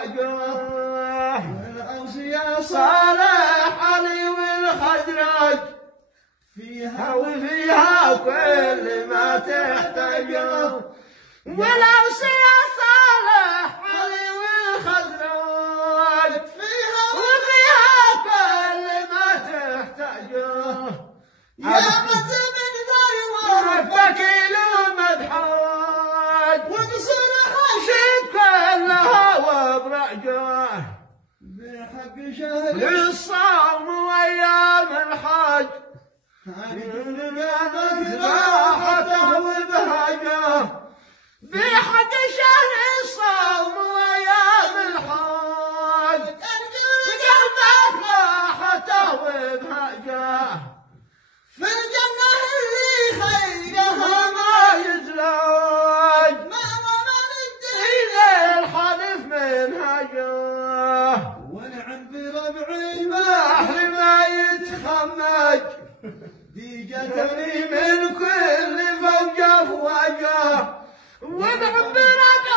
يحتاجوه، والأوصياء صالح علي والخزرج فيها وفيها كل ما تحتاجوه، والأوصياء صالح علي والخزرج فيها وفيها كل ما تحتاجوه. يا مذهب ربك له مدحوج، وقصر خشب كلها وبرجوه، بحق شهر الصوم وايام الحج راحته وبهجه، بحق شهر الصوم وايام الحج قلبك راحته وبهجه، في الجنة اللي خيرها ما يزلج، مأوى من الدين الحلف منهجه، ونعم بربعي البحر ما يتخمج، ديجتني من كل فوجه فوجه، ونعم بربعي